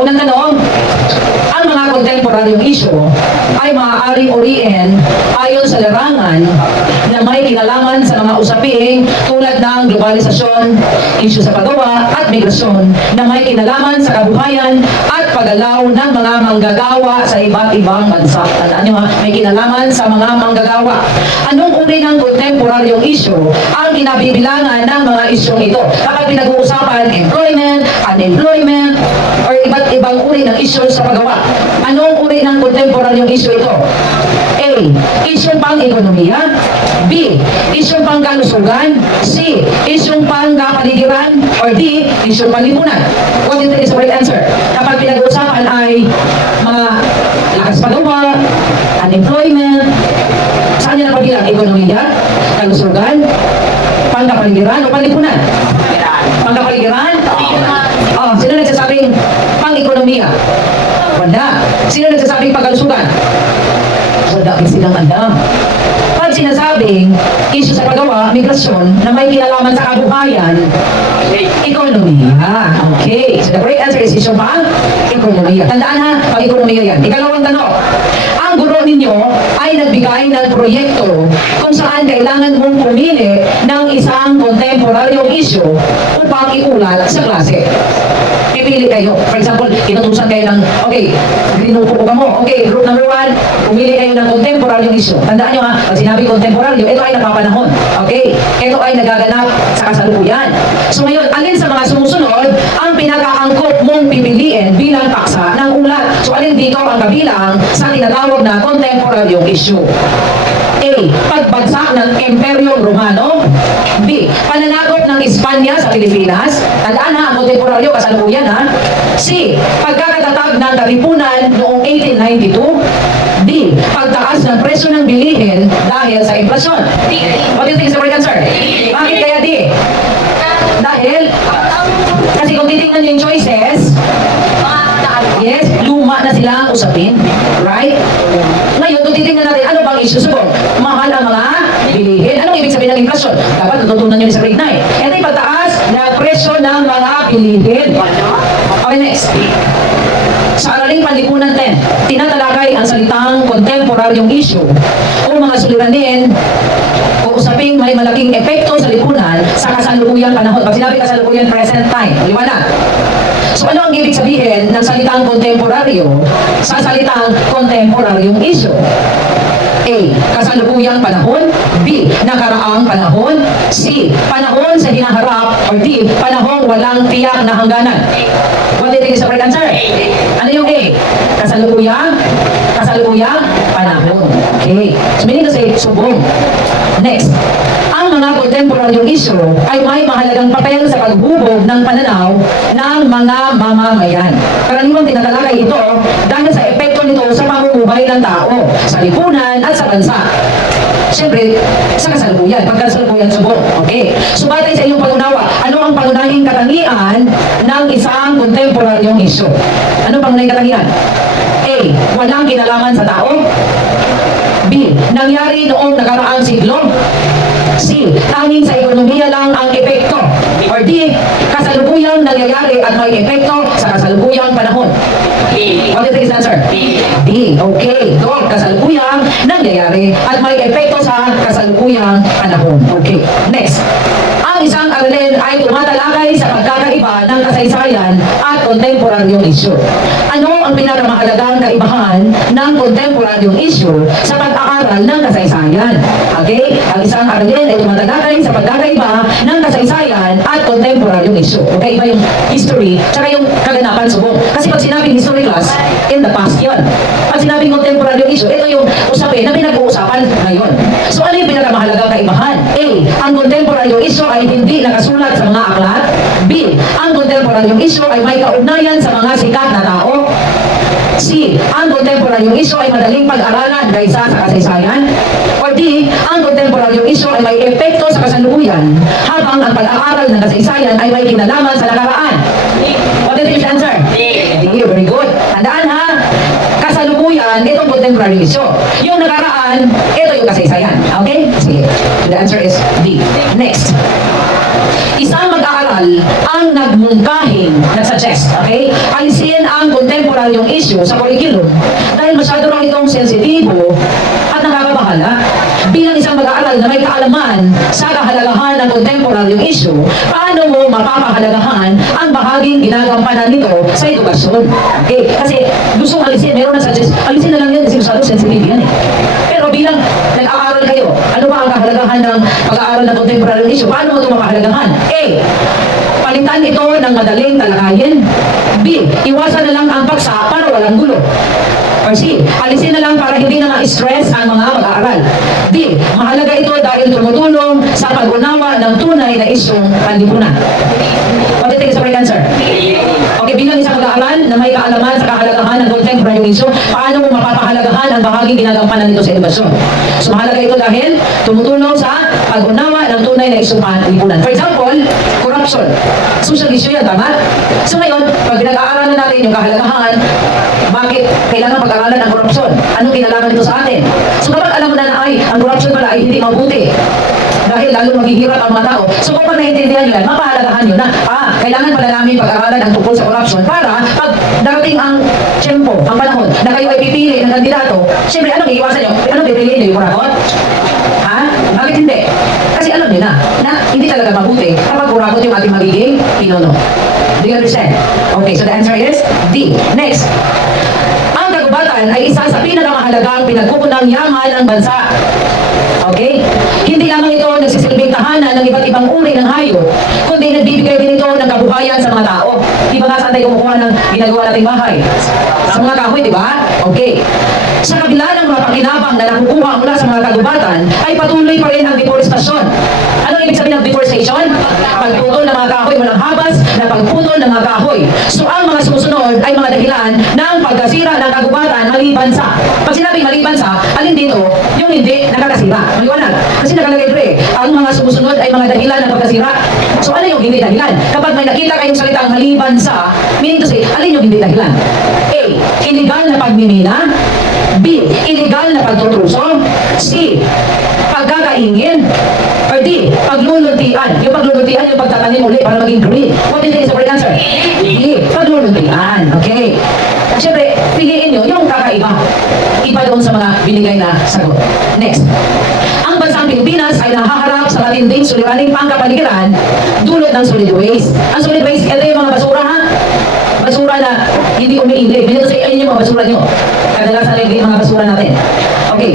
unang tanong, ang mga kontemporaryong issue ay maaaring uriin ayon sa larangan na may kinalaman sa mga usaping tulad ng globalisasyon, issue sa paggawa at migrasyon na may kinalaman sa kabuhayan at paggalaw ng mga manggagawa sa iba't ibang bansa. Tandaan nyo ha, may kinalaman sa mga manggagawa. Anong uri ng kontemporaryong issue ang kinabibilangan ng mga isyong ito? Kapag pinag-uusapan employment, unemployment, or iba't ibang uri ng issue sa paggawa. Anong uri ng kontemporaryong issue ito? A. Isyong pang-ekonomiya. B. Isyong pang-kalusugan. C. Isyong pang-kapaligiran. Or D. Isyong pang-lipunan. What do you think is the right answer? Kapag pinag-uusapan ay mga lakas pagawa, unemployment, saan niya napabilang? Ekonomiya, kalusugan, pang-kapaligiran o pang-lipunan? Pang-kapaligiran? Oh, sino nagsasabing pang-ekonomiya? Wala. Sino nagsasabing pang-kalusugan? Wala din silang alam. Pag sinasabing issue sa paggawa, migrasyon, na may kinalaman sa kabuhayan, ekonomiya. Okay. So the correct answer is issue pang ekonomiya. Tandaan ha, pang ekonomiya yan. Ikalawang tanong. Ang guro ninyo ay nagbigay ng proyekto kung saan kailangan mong pumili ng isang kontemporaryong issue upang iulat sa klase. Pipili kayo. For example, inutusan kayo ng, okay, grinupo ko mo. Okay, group number 1, pumili kayo ng kontemporaryong issue. Tandaan nyo ha, pag sinabi kontemporaryo, ito ay napapanahon. Okay? Ito ay nagaganap sa kasalukuyan. So ngayon, alin sa mga sumusunod ang pinaka-angkop mong pipiliin bilang paksa ng ulat? So alin dito ang kabilang sa tinatawag na kontemporaryong issue? A. Pagbagsak ng Imperyong Romano. B. Pananakop ng Espanya sa Pilipinas. Tandaan ha, ang kontemporaryo kasalukuyan ha. C. Pagkakatatag ng Katipunan noong 1892. D. Pagtaas ng presyo ng bilihin dahil sa inflasyon. What do you think is the right answer? Bakit kaya D? Dahil, kasi kung titingnan yung choices, yes, luma na sila ang usapin. Right? Ngayon, kung titingnan natin, ano bang issue? Subong, mahal ang mga bilihin. Anong ibig sabihin ng inflasyon? Dapat natutunan nyo sa grade 9. Ito yung pagtaas ng presyo ng mga bilihin. Okay, next. Sa Araling Panlipunan 10, tinatalakay ang salitang kontemporaryong issue o mga suliranin o usaping may malaking epekto sa lipunan sa kasalukuyang panahon. Pag sinabi kasalukuyan, present time. Liwanag. So ano ang ibig sabihin ng salitang kontemporaryo sa salitang kontemporaryong issue? A. Kasalukuyang panahon. B. Nakaraang panahon. C. Panahon sa hinaharap. Or D. Panahong walang tiyak na hangganan. What do you think is the right answer? Ano yung A? Kasalukuyang? Kasalukuyang panahon. Okay. So meaning to say, subong. Next. Ang mga kontemporaryong issue ay may mahalagang papel sa paghubog ng pananaw ng mga mamamayan. Karaniwang tinatalakay ito dahil sa epekto nito sa pamumuhay ng tao, sa lipunan at sa bansa. Siyempre, sa kasalukuyan, pagkasalukuyan subok. Okay. So batay sa iyong pag-unawa, ano ang pangunahing katangian ng isang kontemporaryong issue? Ano ang pangunahing katangian? A. Walang kinalaman sa tao. B. Nangyari noong nakaraang siglo. C. Tanging sa ekonomiya lang ang epekto. Or D. Kasalukuyang nangyayari at may epekto sa kasalukuyang panahon. What do you think is the answer? D. Okay. Doon, kasalukuyang nangyayari at may epekto sa kasalukuyang panahon. Okay. Next. Ang isang aralin ay tumatalakay sa pagkakaiba ng kasaysayan at kontemporaryong issue. Ano ang pinakamahalagang kaibahan ng kontemporaryong issue sa pag-aaral ng kasaysayan? Okay? Ang isang aralin ay tumatalakay sa pagkakaiba ng kasaysayan at kontemporaryong issue. Okay? Iba yung history tsaka yung kaganapan subong. Kasi pag sinabing history class, in the past yun. Pag sinabing kontemporaryong issue, ito yung usapin na pinag-uusapan ngayon. So ano yung pinakamahalagang kaibahan? A. Ang kontemporaryong issue ay hindi nakasulat sa mga aklat. B. Ang kontemporaryong issue ay may kaugnayan sa mga sikat na tao. C. Ang kontemporaryong issue ay madaling pag-aralan kaysa sa kasaysayan. Or D. Ang kontemporaryong issue ay may epekto sa kasalukuyan habang ang pag-aaral ng kasaysayan ay may kinalaman sa nakaraan. What is the answer? D. Very good. Tandaan ha, kasalukuyan, itong contemporary issue. Yung nakaraan, ito yung kasaysayan. Okay? Sige. So the answer is D. Next. Isang mag-aaral ang nagmungkahing, nagsuggest, okay? Alisin ang oral na may kaalaman sa kahalagahan ng contemporary issue, paano mo mapapahalagahan ang bahaging ginagampanan nito sa edukasyon? Okay? Kasi gusto alisin, meron na suggest, alisin na lang yan kasi masyado sensitive yan eh. Pero bilang nag-aaral kayo, ano ba ang kahalagahan ng pag-aaral ng contemporary issue? Paano mo ito mapahalagahan? A. Palitan ito ng madaling talakayin. B. Iwasan na lang ang paksa para walang gulo. Or C. Alisin na lang para hindi na ma-stress ang mga mag-aaral. D. Mahalaga ito dahil tumutulong sa pag-unawa ng tunay na isyong panlipunan. What do you think is the right answer? Okay, bilang isang mag-aaral na may kaalaman sa kahalagahan ng contemporary issue, paano mo mapapahalagahan ang bahaging ginagampanan nito sa edukasyon? So, mahalaga ito dahil tumutulong sa pag-unawa ng tunay na isyong panlipunan. For example, corruption. Social issue yan, tama? So ngayon, pag pinag-aaralan natin yung kahalagahan, bakit kailangan pag-aaralan ang korupsyon? Anong kinalaman nito sa atin? So kapag alam mo na ay, ang korupsyon pala ay hindi mabuti, dahil lalo maghihirap ang mga tao. So kapag naiintindihan nyo yan, mapahalagahan nyo na, kailangan pala namin pag-aralan ang tungkol sa korupsyon para pag darating ang tiyempo, ang panahon, na kayo ay pipili ng kandidato, siyempre, anong iiwasan nyo? Anong pipiliin nyo? Yung kurakot? Ha? Bakit hindi? Kasi alam nyo na hindi talaga mabuti kapag kurakot yung ating magiging pinuno. Do you understand? Okay, so the answer is D. Next. Ang kagubatan ay isa sa pinakamahalagang pinagkukunang yaman ng bansa. Okay? Hindi lamang ito nagsisilbing tahanan ng iba't ibang uri ng hayop, kundi nagbibigay din ito ng kabuhayan sa mga tao. Di ba nga saan tayo kumukuha ng ginagawa nating bahay? Sa mga kahoy, di ba? Okay. Sa kabila ng mga pakinabang na nakukuha mula sa mga kagubatan, ay patuloy pa rin ang deforestasyon. Ano ibig sabihin ng deforestation? Pagputol ng mga kahoy walang habas na pagputol ng mga kahoy. So ang mga sumusunod ay mga dahilan ng pagkasira ng kagubatan maliban sa. Pag sinabing maliban sa, alin dito? Yung hindi nakakasira. Maliwanag. Kasi nakalagay ito ang mga sumusunod ay mga dahilan ng pagkasira. So ano yung hindi dahilan? Kapag may nakita kayong salitang maliban sa, meaning to say, alin yung hindi dahilan? A. Illegal na pagmimina. B. Illegal na pagtutuso. C. Pagkakaingin. Or D. Pagluluntian. Yung pagluluntian, yung pagtatanim ulit para maging green. What do you think is the right answer? D. Pagluluntian. Okay. Siyempre, piliin nyo yung kakaiba. Iba doon sa mga binigay na sagot. Next. Ang bansang Pilipinas ay nahaharap sa matinding suliraning pangkapaligiran dulot ng solid waste. Ang solid waste, ito yung mga basura ha? Basura na hindi umiinit. Binito sa inyo yung mga basura nyo. Kadalasan na yung mga basura natin. Okay.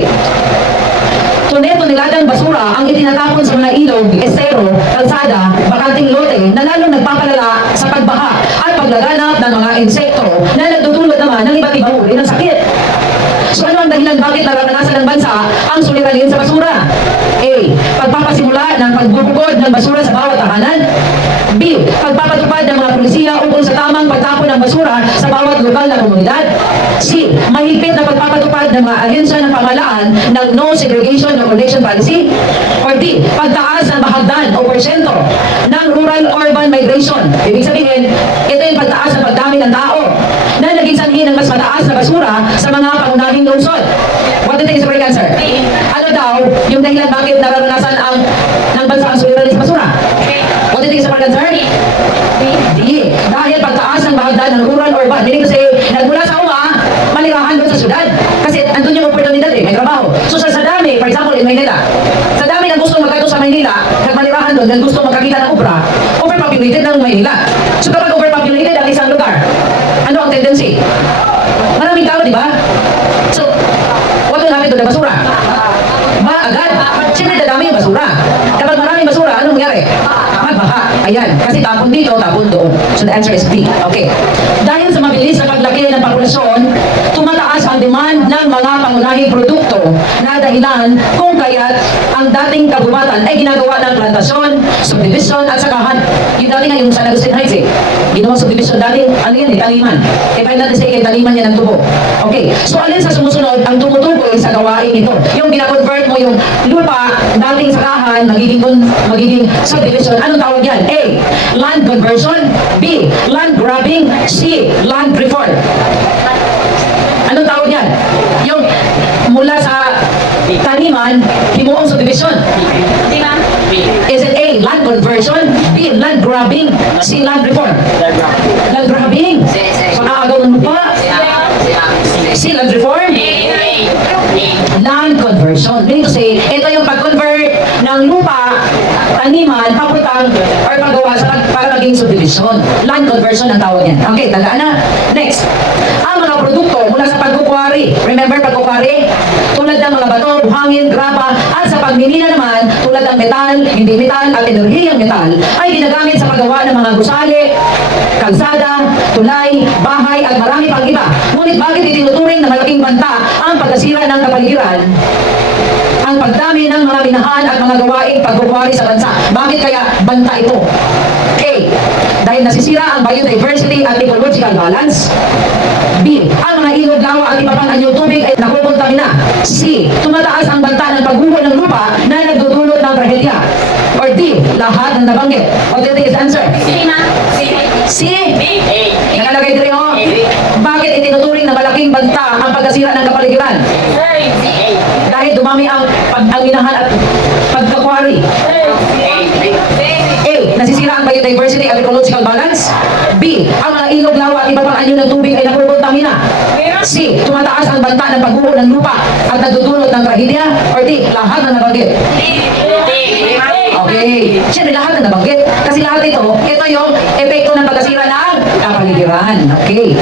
Tonel-toneladang basura ang itinatapon sa mga ilog, estero, kalsada, bakanting lote na lalong nagpapalala sa pagbaha at paglaganap ng mga insekto na nagdudulot naman ng iba't ibang uri ng sakit. So ano ang dahilan bakit nararanasan ng bansa ang suliranin sa basura? A. Pagpapasimula ng pagbubukod ng basura sa bawat tahanan. B. Pagpapatupad ng mga pulisiya ukol sa tamang pagtapon ng basura sa bawat lokal na komunidad. C. Mahigpit na pagpapatupad ng mga ahensya ng pamahalaan ng no segregation or collection policy. Or D. Pagtaas ng bahagdan o porsyento ng rural-urban migration. Ibig sabihin, ito yung pagtaas ng pagdami ng tao na naging sanhi ng mas mataas na basura sa mga pangunahing lungsod. What do you think is the right answer? Ano daw yung dahilan bakit nararanasan ng bansa ang suliranin sa basura? What do you think is the right answer? D. Dahil pagtaas ng bahagdan ng rural-urban. Meaning to say, nagmula sa malirahan doon sa syudad. Kasi andun yung oportunidad may trabaho. So sa dami, for example, in Maynila, sa dami ng gusto magkato sa Maynila, nagmalirahan doon, dahil gusto magkakita ng obra, overpopulated ng Maynila. So kapag overpopulated ang isang lugar, ano ang tendency? Maraming tao, di ba? So, what will happen to the basura? Agad. Siyempre, dadami yung basura. Kapag maraming basura, anong mangyari? Magbaha. Ayan. Kasi tapon dito, tapon doon. So the answer is B. Okay. Dahil sa mabilis na paglaki ng populasyon, tumataas ang demand ng mga pangunahing produkto na dahilan kung kaya't ang dating kagubatan ay ginagawa ng plantasyon, subdivision at sakahan. Yung dati nga yung San Agustin Heights ginawang subdivision dati, ano yan taliman. If I'm not mistaken, taliman yan ng tubo. Okay. So alin sa sumusunod ang tumutukoy sa gawain ito? Yung gina-convert mo yung lupa, dating sakahan, magiging subdivision. Anong tawag yan? A. Land conversion. B. Land grabbing. C. Land reform. Anong tawag yan? Yung mula sa taniman, himuong subdivision. Is it A. Land conversion? B. Land grabbing. C. Land reform. Land grabbing. Pang-aagaw ng lupa. C. Land reform. Land conversion. Meaning to say, ito yung pag-convert ng lupa, taniman, papuntang or paggawa para maging subdivision. Land conversion ang tawag yan. Okay, tandaan na. Next, ang mga produkto mula sa pagkukwari. Remember pagkukwari? Tulad ng mga bato, buhangin, graba, at sa pagmimina naman, tulad ng metal, hindi metal, at enerhiyang metal, ay ginagamit sa paggawa ng mga gusali, kalsada, tulay, bahay, at marami pang iba. Ngunit bakit itinuturing na malaking banta ang pagkasira ng kapaligiran? Ang pagdami ng mga minahan at mga gawaing pagkukwari sa bansa. Bakit kaya banta ito? A. Dahil nasisira ang biodiversity at ecological balance. B. Ang mga ilog, lawa at iba pang anyong tubig ay nakukontamina. C. Tumataas ang banta ng pagguho ng lupa na nagdudulot ng trahedya. Or D. Lahat ng nabanggit. What do you think is the answer? C. Nakalagay dito yung bakit itinuturing na malaking banta ang pagkasira ng kapaligiran? Dahil dumami ang minahan at pagkakwari. A. Nasisira ang biodiversity at ecological balance. B. Ang mga ilog, lawa at iba pang anyo ng tubig ay nakukontamina. C. Tumataas ang banta ng pagguho ng lupa at nagdudulot ng trahedya. Or D. Lahat na nabanggit. Okay. Siyempre lahat na nabanggit. Kasi lahat ito yung epekto ng pagkasira ng kapaligiran. Okay.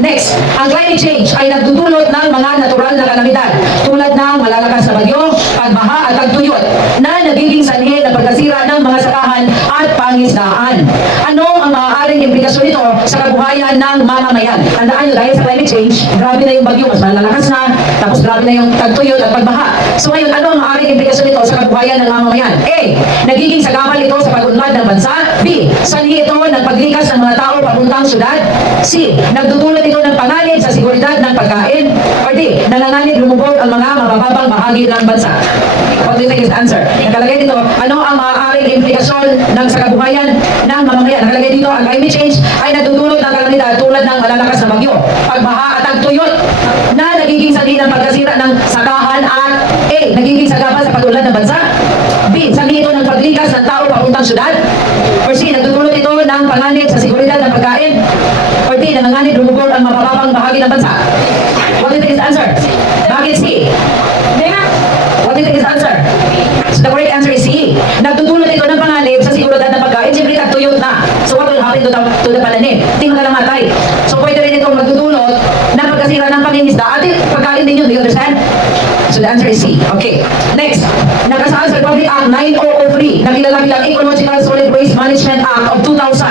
Next, ang climate change ay nagdudulot ng mga natural na kalamidad tulad ng malalakas na bagyo, pagbaha at pagtuyot na nagiging sanhi ng pagkasira ng mga sakahan at pangisdaan. Ano ang maaaring implikasyon nito sa kabuhayan ng mamamayan? Tandaan nyo, dahil sa climate change, grabe na yung bagyo, mas malalakas na, tapos grabe na yung tagtuyot at pagbaha. So ngayon, ano ang maaaring implikasyon nito sa kabuhayan ng mamamayan? A. Nagiging sagabal ito sa pag-unlad ng bansa. B. Sanhi ito ng paglikas ng mga tao papuntang syudad. C. Nagdudulot ito ng panganib sa seguridad ng pagkain. Or D. Nanganganib lumubog ang mga mabababang bahagi ng bansa. What do you think is the answer? Nakalagay dito, ano ang maaaring implikasyon ng sa kabuhayan ng mamamayan? Nakalagay dito, ang climate change ay nagdudulot ng kalamidad tulad ng malalakas na bagyo, pagbaha at tagtuyot na nagiging sanhi ng pagkasira ng sakahan at A. Nagiging sagabal sa pag-unlad ng bansa. B. Sanhi ito ng paglikas ng tao papuntang syudad. Or C. Nagdudulot ito ng panganib sa seguridad ng pagkain. Or D. Nanganganib lumubog ang mabababang bahagi ng bansa. What do you think is the answer? Bakit C? What do you think is the answer? So the correct answer is C. Nagdudulot ito ng panganib sa seguridad ng pagkain. Siyempre tagtuyot na. So what will happen to the pananib? Tingnan na lang matay. So pwede rin itong magdudulot ng pagkasira ng pangingisda at pagkain din yun. Do you understand? So the answer is C. Okay. Next, nakasaad sa Republic Act 9003 na kilala bilang Ecological Solid Waste Management Act of 2000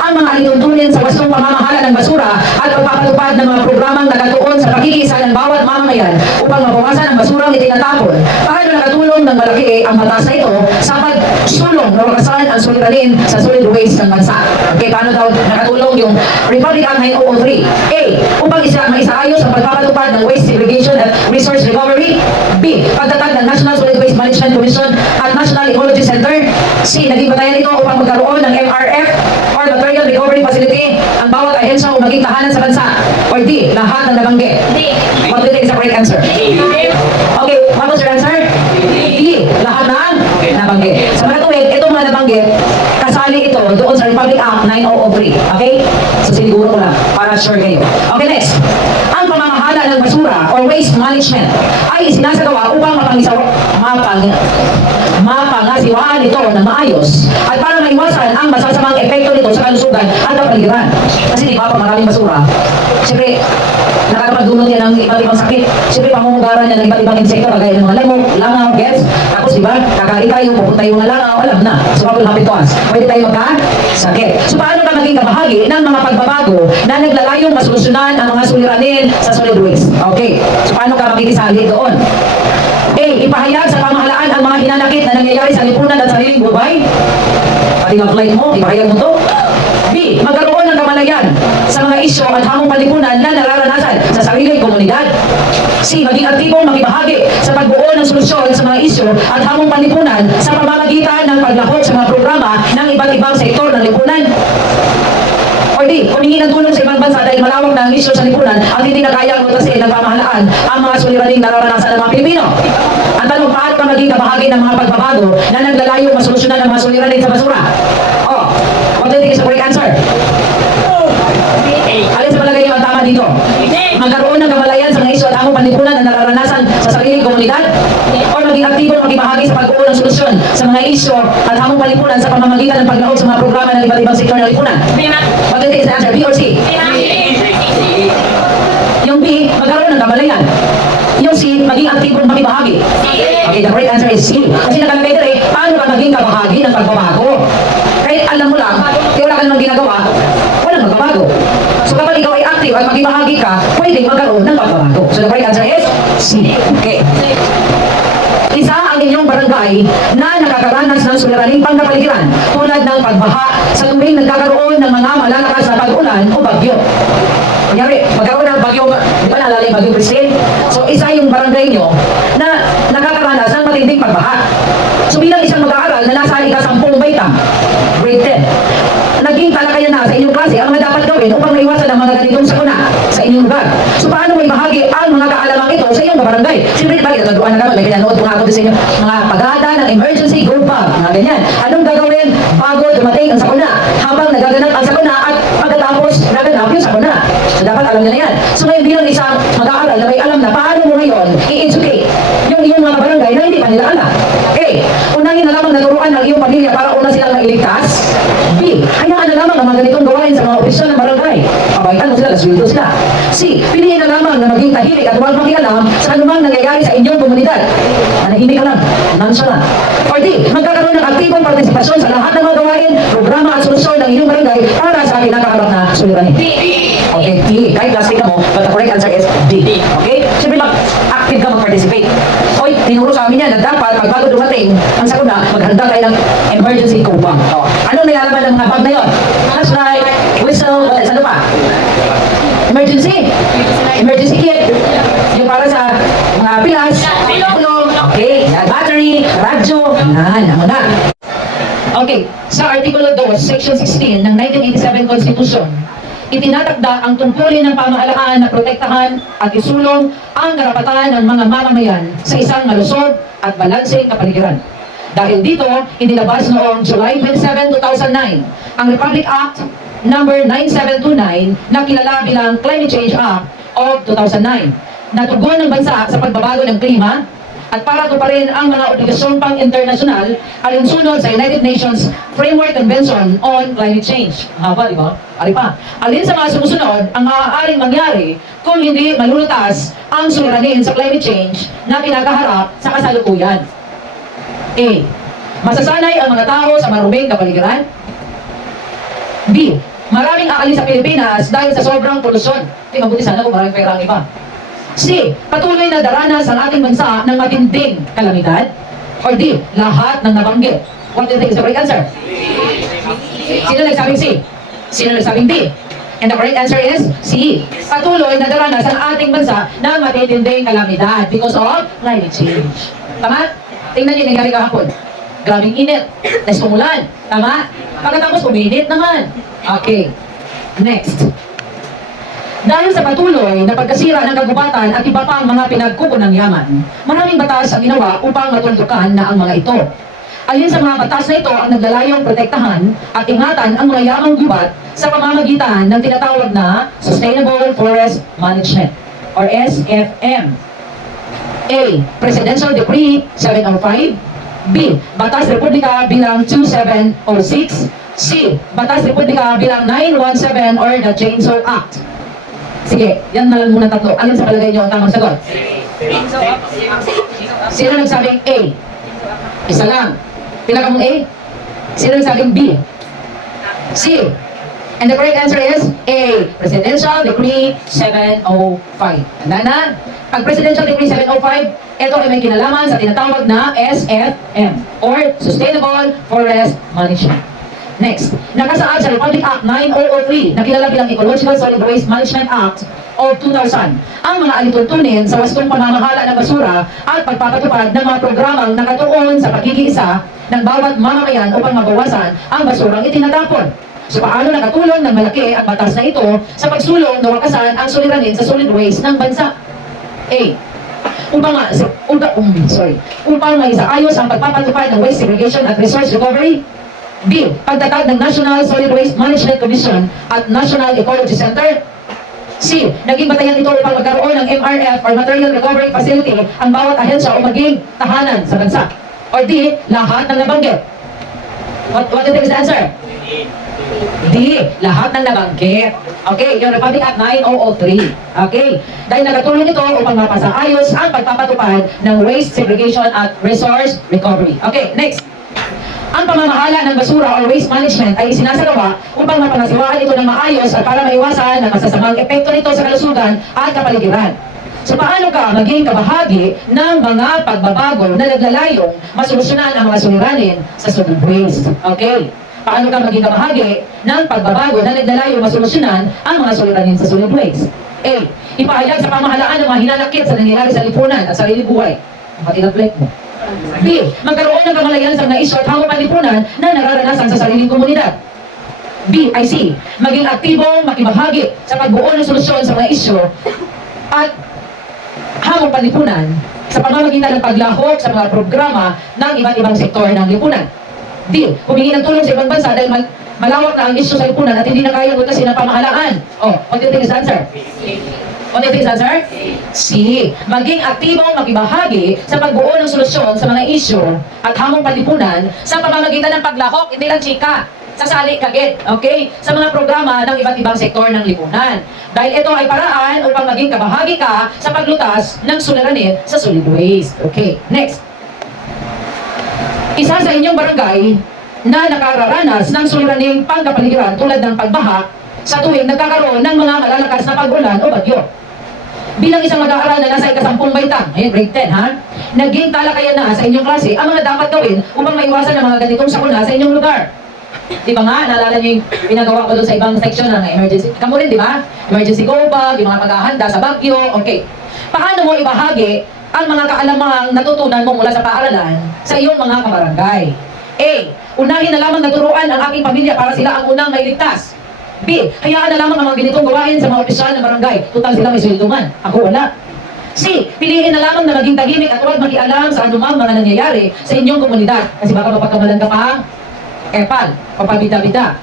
ang mga alituntunin sa wastong pamamahala ng basura at pagpapatupad ng mga programang nakatuon sa pakikisa ng bawat mamamayan upang mabawasan ang basurang itinatapon. Paano nakatulong ng malaki ang batas na ito sa pagsulong na wakasan ang suliranin sa solid waste ng bansa? Okay, paano daw nakatulong yung Republic Act 9003? A. Upang maisaayos ang pagpapatupad ng waste segregation at resource recovery. B. Pagtatag ng National Solid Waste Management Commission at National Ecology Center. C. Naging batayan ito upang magkaroon ng MRF or Material Recovery Facility ang bawat ahensya o maging tahanan sa bansa. Or D. Lahat ng nabanggit. What do you think is the correct answer? Okay, what was your answer? D. Lahat ng nabanggit. Sa mga tuwid, itong mga nabanggit, kasali ito doon sa Republic Act 9003. Okay? So siniguro ko lang para sure kayo. Okay, next. Ang pamamahala ng basura or waste management ay sinasagawa upang mapangasiwaan ito ng maayos at para maiwasan ang masasamang epekto nito sa kalusugan at kapaligiran. Kasi di ba pag maraming basura, siyempre nakakapagdulot yan ng iba't ibang sakit. Siyempre pamumugaran yan ng iba't ibang insekto kagaya ng mga lamok, langaw, gets. Tapos di ba, kakain tayo, pupunta yung mga langaw, alam na. So what will happen to us? Pwede tayo magkasakit. So paano ka maging kabahagi ng mga pagbabago na naglalayong masolusyonan ang mga suliranin sa solid waste? Okay. So paano ka makikisali doon? A. Ipahayag sa pamahalaan ang mga hinanakit na nangyayari sa lipunan at sariling buhay. Pati ng flight mo, ipahayag mo to. B. Magkaroon ng kamalayan sa mga isyo at hamong panlipunan na nararanasan sa sariling komunidad. C. Maging aktibong makibahagi sa pagbuo ng solusyon sa mga isyo at hamong panlipunan sa pamamagitan ng paglahok sa mga programa ng iba't ibang sektor ng lipunan. Or D. Humingi ng tulong sa ibang bansa dahil malawak na ang isyo sa lipunan at hindi na kaya magtasin ng pamahalaan ang mga suliraning nararanasan ng mga Pilipino. Ang tanong, paano ka maging kabahagi ng mga pagbabago na naglalayong masolusyonan ng mga suliranin sa basura? Oh, what do you think is the correct answer? Alin sa palagay niyo ang tama dito? magkaroon ng kamalayan sa mga isyu at among panlipunan na nararanasan sa sariling komunidad? O maging aktibo makibahagi sa pag-uul ng solusyon sa mga isyu at among panlipunan sa pamamagitan ng paglaog sa mga programa ng iba't ibang sektor ng lipunan? What do you think is the answer, B or C? Yung B, magkaroon ng kamalayan. Yung C, maging aktibo makibahagi. Okay, the right answer is C. Kasi nakalagay dito paano ka maging kabahagi ng pagbabago? Kahit alam mo lang, wala ka namang ginagawa, walang magbabago. So kapag ikaw ay active at makibahagi ka, pwede magkaroon ng pagbabago. So the right answer is C. Okay. Isa ang inyong barangay na nakakaranas ng suliraning pangkapaligiran tulad ng pagbaha sa tuwing nagkakaroon ng mga malalakas na pag-ulan o bagyo. Kunyari, magkaroon ng bagyo, di ba naalala yung bagyo Christine? So isa yung barangay nyo na nakakaranas ng matinding pagbaha. So bilang isang mag-aaral na nasa ika-10 baitang, grade 10, naging talakayan na sa inyong klase ang mga dapat gawin upang maiwasan ang mga ganitong sakuna sa inyong lugar. So paano may bahagi ang mga kaalamang ito sa iyong barangay? Siyempre, bakit natutuan na naman, may pinanood ko nga ako sa inyo, mga pagada ng emergency group hub, mga ganyan. Anong gagawin bago dumating ang sakuna? Habang nagaganap ang sakuna at pagkatapos naganap yung sakuna. So dapat alam nyo na yan. So ngayon bilang isang mag-aaral na may alam na paano mo ngayon i-educate yung iyong mga barangay na hindi pa nila alam. A. Unahin na lamang naturuan ng iyong pamilya para una silang nailigtas. B. Hayaan na lamang ang mga ganitong gawain sa mga opisyon ng barangay. Pabaitan mo sila, nasweldo sila. C. Piliin na lamang na maging tahimik at huwag makialam sa anumang nangyayari sa inyong komunidad. Manahimik ka lang, nonchalant. Or D. Magkakaroon ng aktibong partisipasyon sa lahat ng mga gawain, programa at solusyon ng inyong barangay para sa kinakaharap na suliranin. Okay, D. Kahit plastic ka mo, but the correct answer is D. Okay? Siyempre active ka mag-participate. Oy, tinuro sa amin yan na dapat pag bago dumating ang sakuna, maghanda tayo ng emergency coping. Anong nilalaman ng mga bag na yun? Flashlight, whistle, ano pa? Emergency. Emergency kit. Yung para sa mga pilas, tulong, okay, battery, radyo, yan, ako na. Okay, sa Artikulo 2, Section 16 ng 1987 Constitution, itinatakda ang tungkulin ng pamahalaan na protektahan at isulong ang karapatan ng mga mamamayan sa isang malusog at balanseng kapaligiran. Dahil dito, inilabas noong July 27, 2009, ang Republic Act number 9729 na kilala bilang Climate Change Act of 2009 na tugon ng bansa sa pagbabago ng klima at para tuparin ang mga obligasyon pang internasyonal alinsunod sa United Nations Framework Convention on Climate Change. Haba, di ba? Ari pa. Alin sa mga sumusunod ang maaaring mangyari kung hindi malulutas ang suliranin sa climate change na kinakaharap sa kasalukuyan? A. Masasanay ang mga tao sa maruming kapaligiran. B. Maraming aalis sa Pilipinas dahil sa sobrang polusyon. Mabuti sana kung maraming pera ang iba. C. Patuloy na daranas ang ating bansa ng matinding kalamidad. Or D. Lahat ng nabanggit. What do you think is the correct answer? Sino nagsabing C? Sino nagsabing D? And the correct answer is C. Patuloy na daranas ang ating bansa ng matinding kalamidad because of climate change. Tama? Tingnan niyo nangyari kahapon. Grabing init. Tapos umulan. Tama? Pagkatapos uminit naman. Okay. Next. Dahil sa patuloy na pagkasira ng kagubatan at iba pang mga pinagkukunang yaman, maraming batas ang ginawa upang matuntukan na ang mga ito. Alin sa mga batas na ito ang naglalayong protektahan at ingatan ang mga yamang gubat sa pamamagitan ng tinatawag na Sustainable Forest Management or SFM. A. Presidential Decree 705. B. Batas Republika bilang 2706. C. Batas Republika bilang 917 or the Chainsaw Act. Sige, yan na lang muna tatlo. Alin sa palagay niyo ang tamang sagot? Sino nagsabing A? Isa lang. Pila ka mong A? Sino nagsabing B? C. And the correct answer is A. Presidential Decree 705. Tanda na? Ang Presidential Decree 705, ito ay may kinalaman sa tinatawag na SFM or Sustainable Forest Management. Next, nakasaad sa Republic Act 9003 na kilala bilang Ecological Solid Waste Management Act of 2000 ang mga alituntunin sa wastong pamamahala ng basura at pagpapatupad ng mga programang nakatuon sa pagkikiisa ng bawat mamamayan upang mabawasan ang basurang itinatapon. So paano nakatulong ng malaki ang batas na ito sa pagsulong na wakasan ang suliranin sa solid waste ng bansa? A. Upang maisaayos ang pagpapatupad ng waste segregation at resource recovery. B. Pagtatag ng National Solid Waste Management Commission at National Ecology Center. C. Naging batayan ito upang magkaroon ng MRF or Material Recovery Facility ang bawat ahensya o maging tahanan sa bansa. Or D. Lahat ng nabanggit. What do you think is the answer? D. Lahat ng nabanggit. Okay, yung Republic Act 9003. Okay, dahil nakatulong ito upang mapasaayos ang pagpapatupad ng waste segregation at resource recovery. Okay, next. Ang pamamahala ng basura or waste management ay isinasagawa upang mapanasiwaan ito ng maayos at para maiwasan ang masasamang epekto nito sa kalusugan at kapaligiran. So paano ka maging kabahagi ng mga pagbabago na naglalayong masolusyonan ang mga suliranin sa solid waste? Okay. Paano ka maging kabahagi ng pagbabago na naglalayong masolusyonan ang mga suliranin sa solid waste? A. Ipahayag sa pamahalaan ng mga hinanakit sa nangyayari sa lipunan at sarili buhay. Pati na-reflect mo. B. Magkaroon ng kamalayan sa mga isyu at hamon panlipunan na nararanasan sa sariling komunidad. C. Maging aktibong makibahagi sa pagbuo ng solusyon sa mga isyu at hamon panlipunan sa pamamagitan ng paglahok sa mga programa ng iba't ibang sektor ng lipunan. D. Humingi ng tulong sa ibang bansa dahil malawak na ang isyu sa lipunan at hindi na kayang utasin ng pamahalaan. What do you think is the answer? What do you think is the answer? C. Maging aktibong makibahagi sa pagbuo ng solusyon sa mga isyu at hamong panlipunan sa pamamagitan ng paglahok, hindi lang chika, sasali kagit, okay? Sa mga programa ng iba't ibang sektor ng lipunan. Dahil ito ay paraan upang maging kabahagi ka sa paglutas ng suliranin sa solid waste. Okay, next. Isa sa inyong barangay na nakararanas ng suliraning pangkapaligiran tulad ng pagbaha sa tuwing nagkakaroon ng mga malalakas na pag-ulan o bagyo. Bilang isang mag-aaral na nasa ikasampung baitang, grade 10 ha, naging talakayan na sa inyong klase ang mga dapat gawin upang maiwasan ang mga ganitong sakuna sa inyong lugar. Di ba nga, naalala niyo yung pinagawa ko doon sa ibang section ng emergency. Kamu rin, di ba? Emergency go bag, yung mga paghahanda sa bagyo, okay. Paano mo ibahagi ang mga kaalamang natutunan mo mula sa paaralan sa iyong mga kabarangay? A. Unahin na lamang naturuan ang aking pamilya para sila ang unang mailigtas. B. Hayaan na lamang ang mga ganitong gawain sa mga opisyal ng barangay. Tutal sila may swelduman. Ako wala. C. Piliin na lamang na maging tahimik at huwag makialam sa anumang mga nangyayari sa inyong komunidad. Kasi baka mapagkamalan ka pa, epal, o pabida-bida.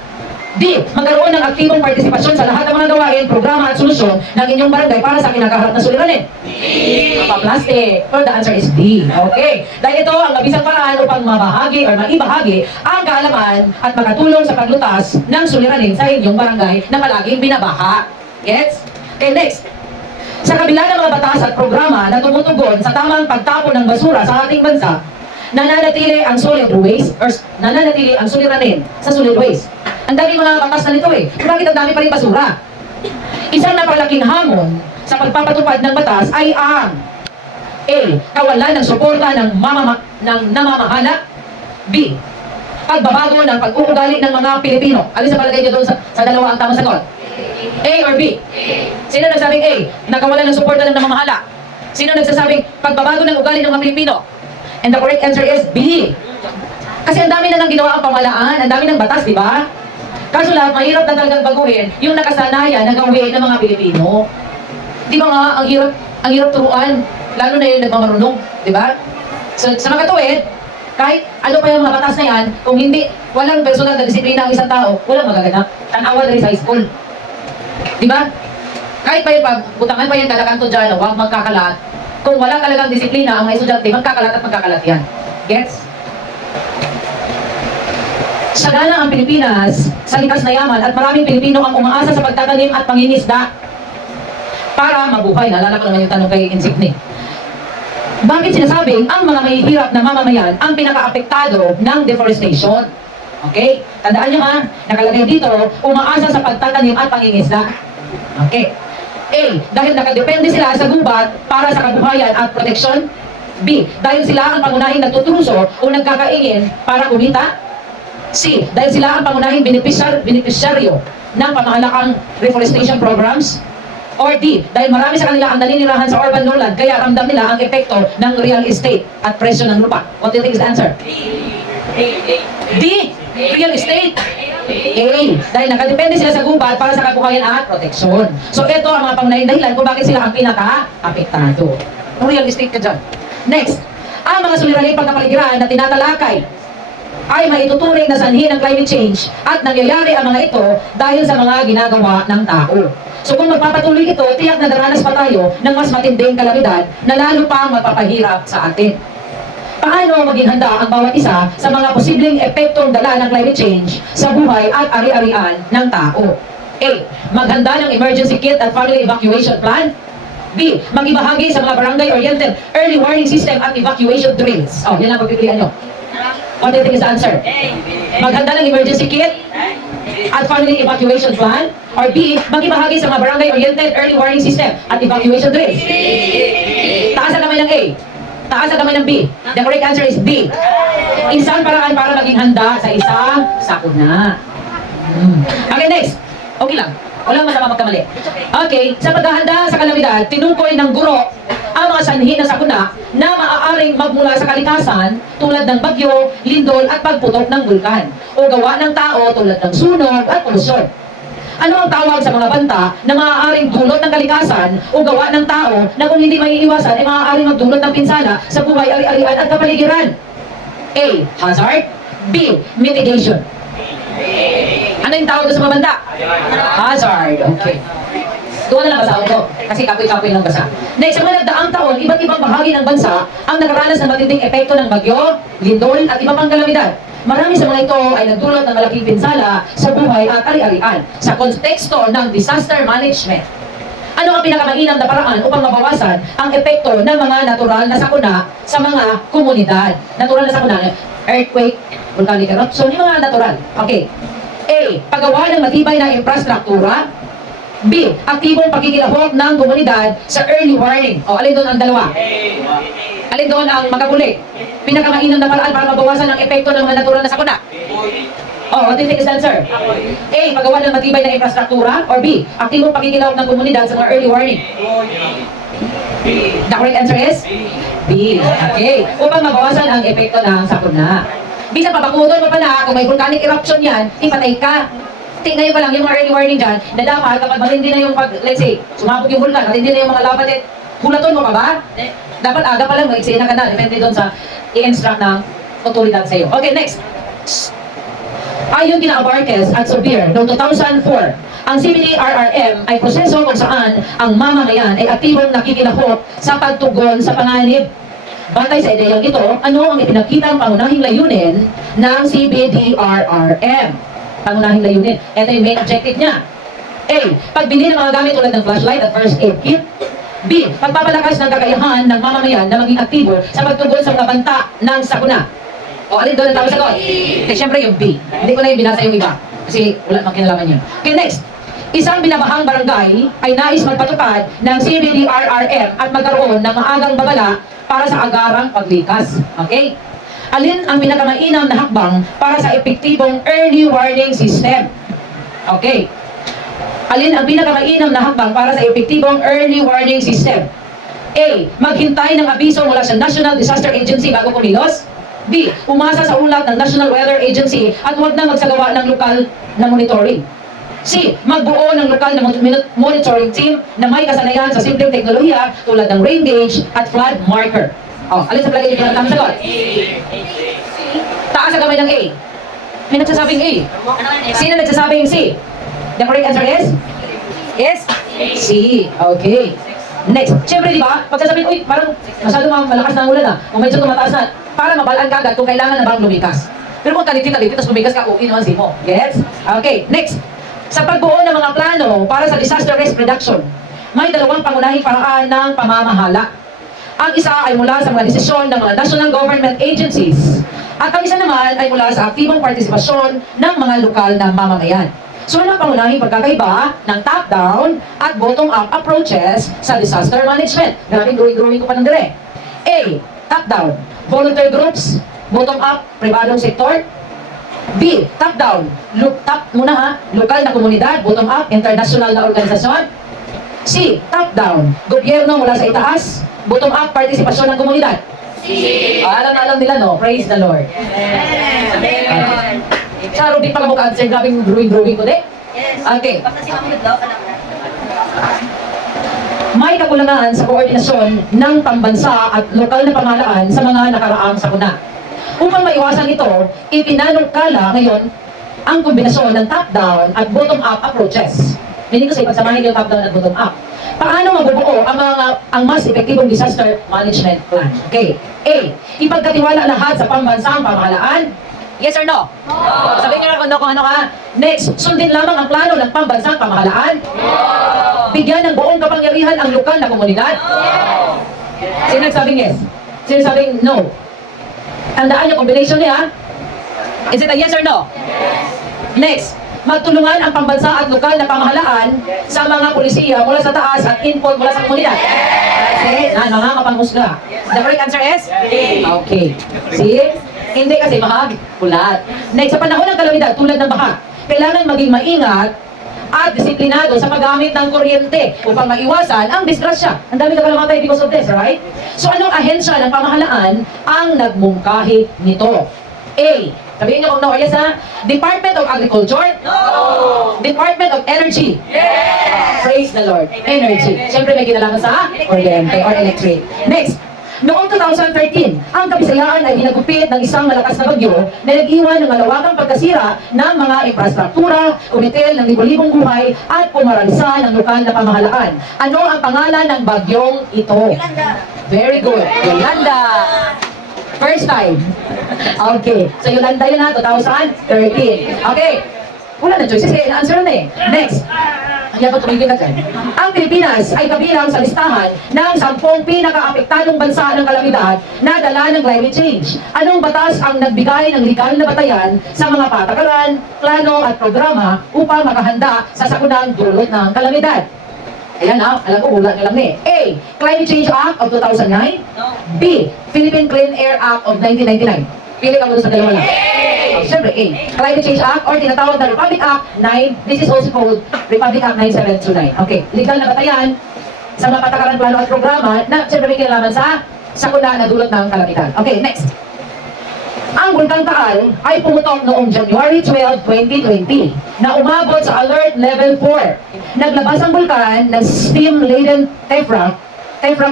D. Magkaroon ng aktibong partisipasyon sa lahat ng mga gawain, programa at solusyon ng inyong barangay para sa kinakaharap na suliranin. Plastic. So the answer is D. Okay. Dahil ito ang mabisang paraan upang mabahagi or maibahagi ang kaalaman at makatulong sa paglutas ng suliranin sa inyong barangay na palaging binabaha. Gets? Okay, next. Sa kabila ng mga batas at programa na tumutugon sa tamang pagtapon ng basura sa ating bansa, nananatili ang solid waste or nananatili ang suliranin sa solid waste. Ang dami mga batas na nito Bakit ang dami pa rin basura? Isang napalaking hamon sa pagpapatupad ng batas ay ang A. Kawalan ng suporta ng namamahala. B. Pagbabago ng pag-uugali ng mga Pilipino. Alin sa palagay niyo doon sa dalawa ang tamang sagot? A or B? Sino nagsabing A? Nakawalan ng suporta ng namamahala. Sino nagsasabing pagbabago ng ugali ng mga Pilipino? And the correct answer is B. Kasi ang dami na nang ginawa ang pamahalaan, ang dami ng batas, di ba? Kaso lang, mahirap na talagang baguhin yung nakasanayan na gawin ng mga Pilipino. Di ba nga, ang hirap turuan, lalo na yung nagmamarunong, di ba? So, sa makatuwid, kahit ano pa yung mga batas na yan, kung hindi, walang personal na disiplina ang isang tao, walang magaganap. Tanawa na rin sa high school. Di ba? Kahit pa yung butangan pa yung kalakanto dyan, huwag magkakalat. Kung wala talagang disiplina ang mga estudyante, magkakalat at magkakalat yan. Gets? Sagana ang Pilipinas sa likas na yaman at maraming Pilipino ang umaasa sa pagtatanim at pangingisda para mabuhay. Naalala ko naman yung tanong kay Insigne. Bakit sinasabing ang mga mahihirap na mamamayan ang pinaka-apektado ng deforestation? Okay? Tandaan nyo ha, nakalagay dito, umaasa sa pagtatanim at pangingisda. Okay. A. Dahil nakadepende sila sa gubat para sa kabuhayan at proteksyon. B. Dahil sila ang pangunahing nagtutruso o nagkakaingin para kumita. C. Dahil sila ang pangunahing benepisyaryo ng pamahalakang reforestation programs. Or D. Dahil marami sa kanila ang naninirahan sa urban lowland kaya ramdam nila ang epekto ng real estate at presyo ng lupa. What do you think is the answer? D. Real estate. A. Dahil nakadepende sila sa gubat para sa kabuhayan at proteksyon. So ito ang mga pangunahing dahilan kung bakit sila ang pinaka-apektado. Real estate ka dyan. Next. Ang mga suliraning pagkapaligiran na tinatalakay ay maituturing na sanhi ng climate change at nangyayari ang mga ito dahil sa mga ginagawa ng tao. So kung magpapatuloy ito, tiyak na daranas pa tayo ng mas matinding kalamidad na lalo pang magpapahirap sa atin. Paano maging handa ang bawat isa sa mga posibleng epektong dala ng climate change sa buhay at ari-arian ng tao? A. Maghanda ng emergency kit at family evacuation plan. B. Magibahagi sa mga barangay-oriented early warning system at evacuation drills. Oh, yan ang pagpipilian nyo. What do you think is the answer? Maghanda ng emergency kit at family evacuation plan. Or B. Magibahagi sa mga barangay-oriented early warning system at evacuation drills. Taas ang kamay ng A. Taas ang kamay ng B. The correct answer is B. Isang paraan para maging handa sa isang sakuna. Okay, next. Okay lang. Walang masama magkamali. Okay, sa paghahanda sa kalamidad, tinukoy ng guro ang mga sanhi ng sakuna na maaaring magmula sa kalikasan tulad ng bagyo, lindol at pagputok ng bulkan o gawa ng tao tulad ng sunog at polusyon. Ano ang tawag sa mga banta na maaaring dulot ng kalikasan o gawa ng tao na kung hindi maiiwasan ay maaaring magdulot ng pinsala sa buhay, ari-arian at kapaligiran? A. Hazard. B. Mitigation. Ano yung tawag doon sa mga banta? Hazard. Okay. Doon na lang basa ko. Kasi kapoy-kapoy lang basa. Next, sa mga nagdaang taon, iba't ibang bahagi ng bansa ang nakaranas ng matinding epekto ng bagyo, lindol at iba pang kalamidad. Marami sa mga ito ay nagdulot ng malaking pinsala sa buhay at ari-arian sa konteksto ng disaster management. Ano ang pinakamainam na paraan upang mabawasan ang epekto ng mga natural na sakuna sa mga komunidad? Natural na sakuna, earthquake, volcanic eruption, yung mga natural. Okay. A. Paggawa ng matibay na infrastruktura. B. Aktibong pagkikilahok ng komunidad sa early warning. O, alin doon ang dalawa? Alin doon ang magkabuli? Pinakamainam na paraan para mabawasan ang epekto ng mga natural na sakuna. Oh, what do you think is the answer? A. Paggawa ng matibay na infrastruktura. Or B. Aktibong pagkikilahok ng komunidad sa mga early warning. The correct answer is? B. Okay. Upang mabawasan ang epekto ng sakuna. Bisa papakuton mo pala, kung may volcanic eruption yan, ipatay ka. Ngayon pa lang, yung mga early warning dyan, na dapat kapag matindi na yung let's say, sumabog yung vulkan, matindi na yung mga lava net, hulaton mo pa ba? Dapat aga pa lang, mag-eksena ka na, depende doon sa i-instruct ng otoridad sa'yo. Okay, next. Ayon kina Abarquez at Sobier, noong 2004, ang CBD-RRM ay proseso kung saan ang mamamayan ay aktibong nakikilahok sa pagtugon sa panganib. Batay sa ideyang ito, ano ang ipinakitang pangunahing layunin ng CBD-RRM? Pangunahing layunin. Ito yung main objective niya. A. Pagbili ng mga gamit tulad ng flashlight at first aid kit. B. Pagpapalakas ng kakayahan ng mamamayan na maging aktibo sa pagtugon sa mga banta ng sakuna. O, alin doon ang tawag sagot? Eh, syempre yung B. Hindi ko na yung binasa yung iba. Kasi wala mang kinalaman yun. Okay, next. Isang binabahang barangay ay nais magpatupad ng CBD-RRM at magkaroon ng maagang babala para sa agarang paglikas. Okay? Alin ang pinakamainam na hakbang para sa epektibong early warning system? Okay. Alin ang pinakamainam na hakbang para sa epektibong early warning system? A. Maghintay ng abiso mula sa National Disaster Agency bago kumilos. B. Umasa sa ulat ng National Weather Agency at huwag na magsagawa ng lokal na monitoring. C. Magbuo ng lokal na monitoring team na may kasanayan sa simpleng teknolohiya tulad ng rain gauge at flood marker. Oh, alin sa palagay niyo ang tamang sagot? Taas ang kamay ng A. May nagsasabing A. Sino nagsasabing C? The correct answer is? Yes? C. Okay. Next. Siyempre, di ba? Pagsasabihin, uy, parang masyado malakas na ang ulan na. O medyo tumataas na. Para mabalaan ka agad kung kailangan na bang lumikas. Pero kung taliti-taliti, tapos lumikas ka, okay naman si mo. Gets? Okay. Next. Sa pagbuo ng mga plano para sa disaster risk reduction, may dalawang pangunahing paraan ng pamamahala. Ang isa ay mula sa mga desisyon ng mga national government agencies at ang isa naman ay mula sa aktibong partisipasyon ng mga lokal na mamamayan. So, ano ang pangunahing pagkakaiba ng top-down at bottom-up approaches sa disaster management? Maraming drawing ko pa ng dire. A. Top-down, volunteer groups. Bottom-up, pribadong sektor. B. Top-down, top muna ha, lokal na komunidad. Bottom-up, international na organisasyon. C. Top-down, gobyerno mula sa itaas. Bottom-up, partisipasyon ng komunidad. Alam nila, no? Praise the Lord. Okay. Sa Ruby pala mo ka-answer, grabing drawing ko, de? Okay. May kakulangan sa koordinasyon ng pambansa at lokal na pamahalaan sa mga nakaraang sakuna. Upang maiwasan ito, ipinanungkala ngayon ang kombinasyon ng top-down at bottom-up approaches. Meaning ko sa ipagsamahin yung top-down at bottom-up. Paano mabubuo ang mas epektibong disaster management plan? Okay. A. Ipagkatiwala lahat sa pambansang pamahalaan. Yes or no? No. Sabihin nyo lang kung ano ka. Next, sundin lamang ang plano ng pambansang pamahalaan. No. Bigyan ng buong kapangyarihan ang lokal na komunidad. No. Sino nagsabing yes? Sino nagsabing no? Tandaan yung combination niya. Is it a yes or no? Yes. Next, magtulungan ang pambansa at lokal na pamahalaan sa mga polisiya mula sa taas at input mula sa komunidad. Yes. Yan, mga kapanghusga. The correct answer is? Yes. Okay. See? Hindi kasi ulat. Next, sa panahon ng kalamidad tulad ng baha, kailangan maging maingat at disiplinado sa paggamit ng kuryente upang maiwasan ang disgrasya. Ang dami na kalamatay because of this, right? So anong ahensya ng pamahalaan ang nagmungkahi nito? A. Sabihin niyo kung no or yes ha? Department of Agriculture? No! Department of Energy? Yes! Praise the Lord. Energy. Siyempre may kinalaman sa kuryente or electric. Next. Noong 2013, ang Kabisayaan ay hinagupit ng isang malakas na bagyo na nag-iwan ng malawakang pagkasira ng mga infrastruktura, kumitil ng libo-libong buhay at pumaralisa ng lokal na pamahalaan. Ano ang pangalan ng bagyong ito? Yolanda. Very good. Yolanda. First time. Okay. So Yolanda yun ha, 2013. Okay. Wala na choices, kaya na-answer na eh. Next. Kaya ba tumigil na dyan? Ang Pilipinas ay kabilang sa listahan ng 10 pinaka-apektadong bansa ng kalamidad na dala ng climate change. Anong batas ang nagbigay ng legal na batayan sa mga patakaran, plano at programa upang makahanda sa sakunang dulot ng kalamidad? Ayan ha, alam ko, ulat nyo lang eh. A. Climate Change Act of 2009. B. Philippine Clean Air Act of 1999. Pili ka muna sa dalawa lang. Siyempre, A. Climate Change Act or tinatawag na Republic Act 9. This is also called Republic Act 9729. Okay. Legal na batayan sa mga patakaran, plano at programa na siyempre may kinalaman sa sakuna na dulot ng kalamidad. Okay, next. Ang Bulkang Taal ay pumutok noong January 12, 2020 na umabot sa Alert Level 4. Naglabas ang bulkan ng steam-laden tephra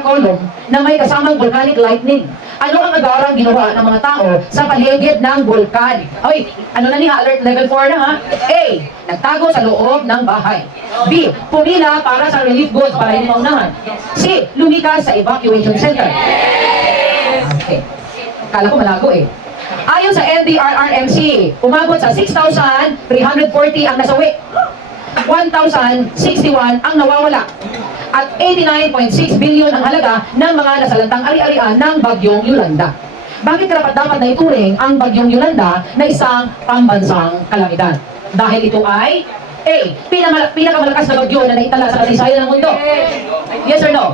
column na may kasamang volcanic lightning. Ano ang agarang ginawa ng mga tao sa paligid ng bulkan? Oy, ano na niya? Alert level 4 na ha? A. Nagtago sa loob ng bahay. B. Pumila para sa relief goods para hindi maunahan. C. Lumikas sa evacuation center. Okay. Kala ko malago eh. Ayon sa NDRRMC, umabot sa 6,340 ang nasawi. 1,061 ang nawawala. At 89.6 billion ang halaga ng mga nasalantang ari-arian ng Bagyong Yolanda. Bakit karapat-dapat na ituring ang Bagyong Yolanda na isang pambansang kalamidad? Dahil ito ay A. Pinakamalakas na bagyo na naitala sa kasaysayan ng mundo. Yes or no?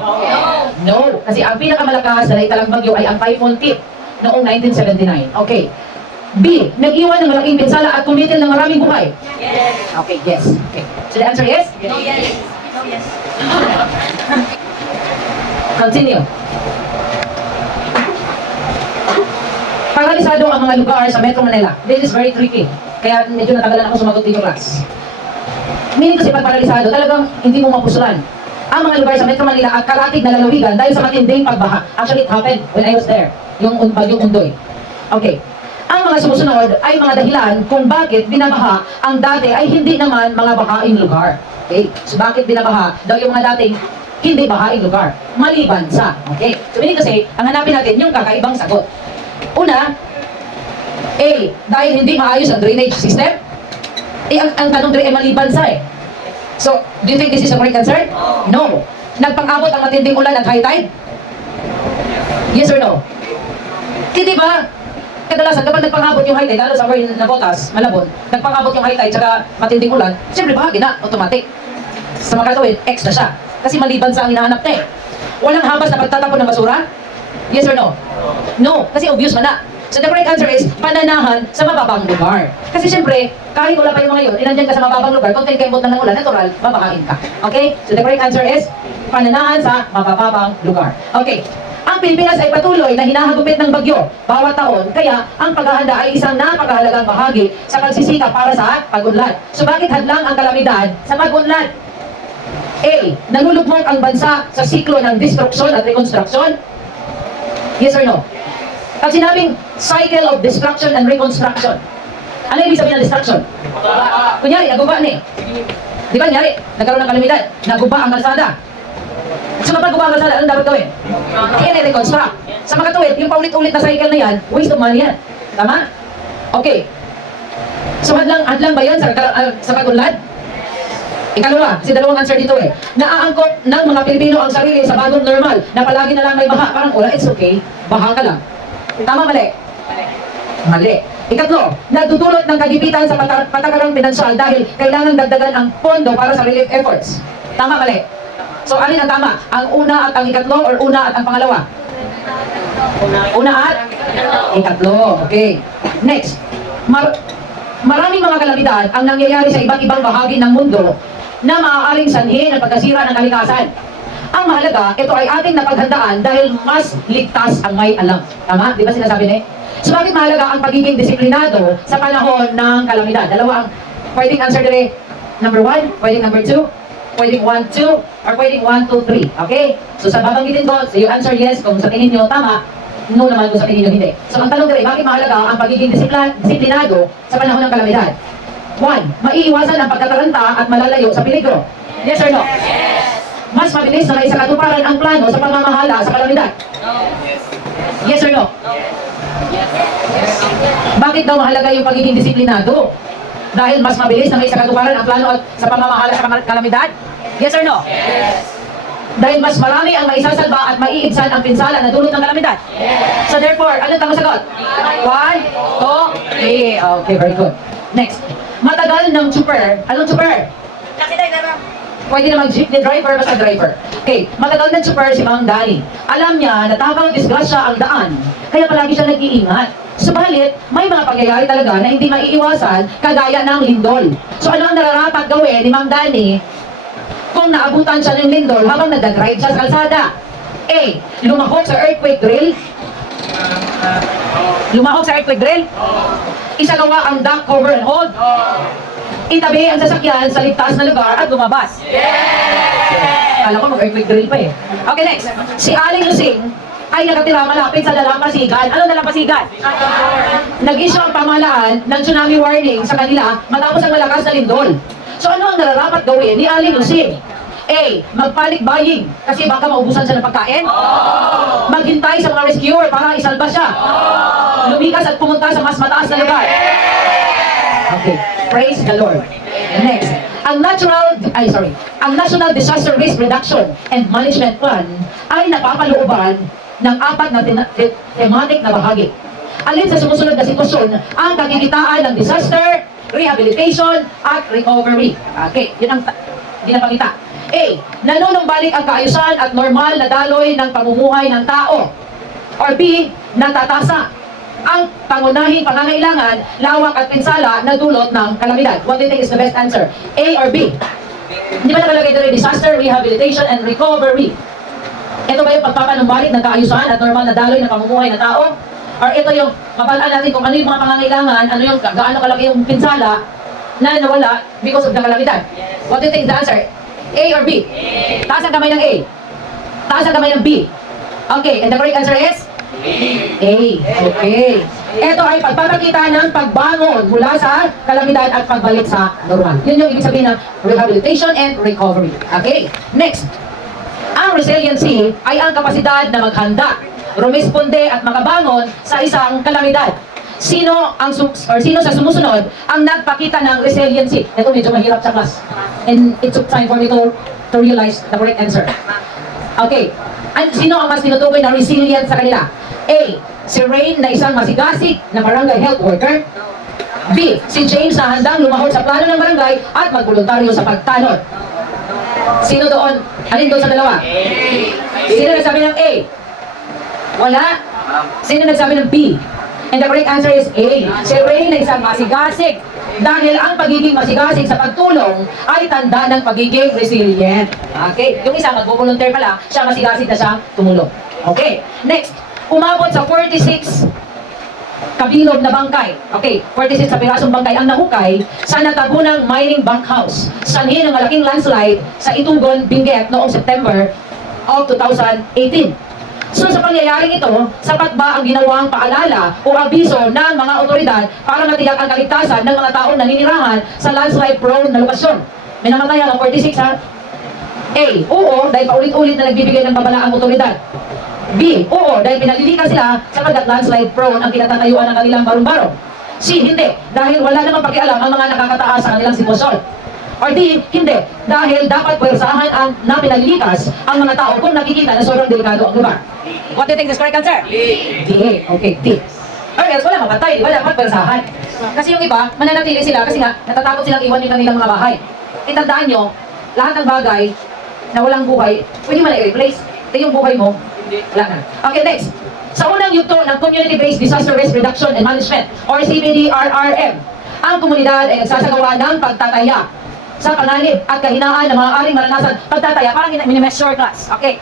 No. Kasi ang pinakamalakas na naitalang bagyo ay ang Typhoon Tip noong 1979. Okay. B. Nag-iwan ng malaking pinsala at kumitil ng maraming buhay. Yes. Okay, yes. Okay. So the answer is? No, yes. No, yes. Continue. Paralisado ang mga lugar sa Metro Manila. This is very tricky. Kaya medyo natagalan ako sumagot dito, class. Meaning kasi pag paralisado, talagang hindi mo mapusulan ang mga lugar sa Metro Manila at karatig na lalawigan dahil sa matinding pagbaha. Actually, it happened when I was there. Yung bagyong Undoy. Okay. Ang mga sumusunod ay mga dahilan kung bakit binabaha ang dati ay hindi naman mga bahaing lugar. Okay? So bakit binabaha daw yung mga dating hindi bahaing lugar? Maliban sa. Okay? So meaning kasi, ang hanapin natin yung kakaibang sagot. Una, A. Dahil hindi maayos ang drainage system. Ang tanong ay maliban sa eh. So, do you think this is a correct answer? No. Nagpang-abot ang matinding ulan at high tide? Yes or no? Hindi ba? Kadalasan, kapag nagpang-abot yung high tide, lalo sa where Nabotas, Malabon, nagpang-abot yung high tide tsaka matinding ulan, siyempre bahagi na, automatic. Sa mga katawin, X na siya. Kasi maliban sa ang hinahanap na eh. Walang habas na pagtatapon ng basura? Yes or no? No, kasi obvious man na. So the correct answer is, pananahan sa mababang lugar. Kasi siyempre, kahit wala pa yung mga yun, inandyan ka sa mababang lugar, kung tinikembot na ng ulan, natural, babahain ka. Okay? So the correct answer is, pananahan sa mababang lugar. Okay. Ang Pilipinas ay patuloy na hinahagupit ng bagyo bawat taon, kaya ang paghahanda ay isang napakahalagang bahagi sa pagsisikap para sa pag-unlad. So bakit hadlang ang kalamidad sa pag-unlad? A. Nalulugmok ang bansa sa siklo ng destruction at reconstruction? Yes or no? Pag sinabing cycle of destruction and reconstruction, ano ibig sabihin ng destruction? Kunyari, naguba ni. Di ba nangyari? Nagkaroon ng kalamidad. Naguba ang kalsada. So kapag guba ang kalsada, anong dapat gawin? I-reconstruct. Sa makatuwid, yung paulit-ulit na cycle na yan, waste of money yan. Tama? Okay. So hadlang ba yan sa pag-unlad? Ikalawa, kasi dalawang answer dito eh. Naaangkop ng mga Pilipino ang sarili sa bagong normal na palagi na lang may baha. Parang, wala, it's okay. Baha ka lang. Tama, mali? Mali. Ikatlo, nagdudulot ng kagipitan sa patakarang pinansyal dahil kailangan dagdagan ang pondo para sa relief efforts. Tama, mali? So, alin ang tama? Ang una at ang ikatlo or una at ang pangalawa? Una at ikatlo. Okay. Next. Maraming mga kalamidad ang nangyayari sa iba't ibang bahagi ng mundo na maaaring sanhi ng pagkasira ng kalikasan. Ang mahalaga, ito ay ating napaghandaan dahil mas ligtas ang may alam. Tama? Di ba sinasabi ni? So bakit mahalaga ang pagiging disiplinado sa panahon ng kalamidad? Dalawa ang pwedeng answer dali. Number 1, pwedeng number 2, pwedeng 1, 2, or pwedeng 1, 2, 3. Okay? So sa babanggitin ko, so you answer yes kung sa tingin nyo tama, no naman kung sa tingin nyo hindi. So ang tanong dali, bakit mahalaga ang pagiging disiplinado sa panahon ng kalamidad? 1, maiiwasan ang pagkataranta at malalayo sa peligro. Yes or no? Yes. Mas mabilis na may sakatuparan ang plano sa pamamahala sa kalamidad. No. Yes or no? Yes. Bakit daw mahalaga yung pagiging disiplinado? Dahil mas mabilis na may sakatuparan ang plano at sa pamamahala sa kalamidad? Yes or no? Yes. Dahil mas marami ang maisasalba at maiibsan ang pinsala na dulot ng kalamidad? Yes. So therefore, ano tamang sagot? 1, 2, 3. Okay, very good. Next. Matagal ng super. Anong super? Pwede namang jeepney driver, basta driver. Okay, matagal ng super si Mang Dani. Alam niya na takang disgrasya ang daan, kaya palagi siya nag-iingat. Subalit, may mga pangyayari talaga na hindi maiiwasan, kagaya ng lindol. So ano ang nararapat gawin ni Mang Dani kung naabutan siya ng lindol habang nagdadrive siya sa kalsada? A. Lumahok sa earthquake drill. Lumahok sa earthquake drill? Isagawa ang duck cover and hold? Itabi ang sasakyan sa ligtas na lugar at lumabas? Yes! Alam ko mag-earthquake drill pa eh. Okay, next. Si Aling Lusing ay nakatira malapit sa dalampasigan. Ano dalampasigan? Nag-issue ang pamahalaan ng tsunami warning sa kanila matapos ang malakas na lindol. So ano ang nararapat gawin ni Aling Lusing? A. Mag-panic buying kasi baka maubusan siya ng pagkain. Maghintay sa mga rescuer para isalba siya. Lumikas at pumunta sa mas mataas na lugar. Okay. Praise the Lord. Next. Ang National Disaster Risk Reduction and Management Plan ay napapalooban ng 4 na thematic na bahagi. Alin sa sumusunod na sitwasyon ang kakikitaan ng disaster, rehabilitation, at recovery. Okay. Yun ang ginapakita. A. Nanunumbalik ang kaayusan at normal na daloy ng pamumuhay ng tao. Or B. Natatasa ang pangunahing pangangailangan, lawak at pinsala na dulot ng kalamidad. What do you think is the best answer? A or B? Hindi ba nakalagay ito rin disaster, rehabilitation, and recovery? Ito ba yung pagpapanumbalik ng kaayusan at normal na daloy ng pamumuhay ng tao? Or ito yung mapalaan natin kung ano yung mga pangangailangan, ano yung gaano kalaki yung pinsala na nawala because of the kalamidad? What do you think is the answer? A or B? A. Taas ang kamay ng A. Taas ang kamay ng B. Okay, and the correct answer is? A. Okay. Ito ay pagpapakita ng pagbangon mula sa kalamidad at pagbalik sa normal. Yun yung ibig sabihin ng rehabilitation and recovery. Okay. Next. Ang resiliency ay ang kapasidad na maghanda, rumisponde at makabangon sa isang kalamidad. Sino sa sumusunod ang nagpakita ng resiliency? Ito medyo mahirap sa class. And it took time for me to realize the correct answer. Okay. Sino ang mas tinutukoy na resilient sa kanila? A. Si Rain na isang masigasig na barangay health worker. B. Si James na handang lumahok sa plano ng barangay at magboluntaryo sa pagtanod. Sino doon? Alin doon sa dalawa? Sino nagsabi ng A? Wala? Sino nagsabi ng B? And the correct answer is A. Si Rain na isang masigasig. Dahil ang pagiging masigasig sa pagtulong ay tanda ng pagiging resilient. Okay. Yung isa mag-volunteer pala, siya masigasig na siyang tumulong. Okay. Next. Umabot sa 46 kabilog na bangkay. Okay. 46 sa pirasong bangkay ang nahukay sa natagunang mining bunkhouse. Sanhi ng malaking landslide sa Itugon, Benguet noong September of 2018. So sa pangyayaring ito, sapat ba ang ginawang paalala o abiso ng mga otoridad para matiyak ang kaligtasan ng mga taong naninirahan sa landslide-prone na lokasyon? May namatayan ang 46 ha. A. Oo, dahil paulit-ulit na nagbibigay ng babala ang otoridad. B. Oo, dahil pinalilikas sila sapagkat landslide prone ang kinatatayuan ng kanilang barong-barong. C. Hindi, dahil wala namang pakialam ang mga nakakataas sa kanilang sitwasyon. Or D. Hindi, dahil dapat pwersahan ang na pinalilikas ang mga tao kung nakikita na sobrang delikado ang lugar. What do you think is correct answer? D. Okay, D. Or else, wala mapatay, di ba? Dapat pwersahan. Kasi yung iba, mananatili sila kasi nga, natatakot silang iwan yung kanilang mga bahay. Itandaan nyo, lahat ng bagay na walang buhay, pwede mo na i-replace. Ito yung buhay mo, wala na. Okay, next. Sa unang yugto ng Community-Based Disaster Risk Reduction and Management or CBDRRM, ang komunidad ay nagsasagawa ng pagtataya sa panganib at kahinaan na maaaring maranasan. Pagtataya, parang mini-measure class. Okay.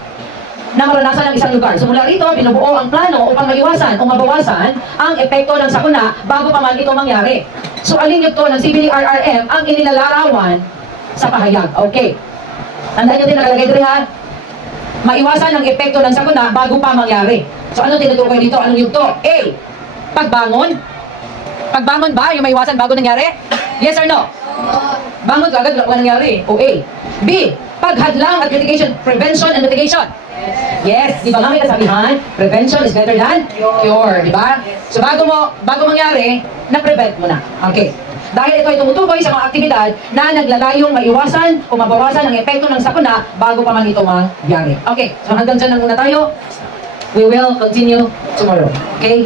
Na maranasan ng isang lugar. So mula rito, binubuo ang plano upang maiwasan o mabawasan ang epekto ng sakuna bago pa man ito mangyari. So alin yugto ng CBDRRM ang inilalarawan sa pahayag. Okay. Tandaan nyo din nakalagay dito ha. Maiwasan ang epekto ng sakuna bago pa mangyari. So ano tinutukoy dito? Anong yugto? A. Pagbangon. Pagbangon ba yung maiwasan bago nangyari? Yes or no? Bangon ka agad, wala nangyari. O A. B. Paghadlang at mitigation. Prevention and mitigation. Yes. Di ba nga may kasabihan? Prevention is better than cure. Di ba? So bago mangyari, na-prevent mo na. Okay. Dahil ito ay tumutukoy sa mga aktibidad na naglalayong maiwasan o mabawasan ang epekto ng sakuna bago pa man ito mangyari. Okay. So hanggang dyan na muna tayo. We will continue tomorrow. Okay?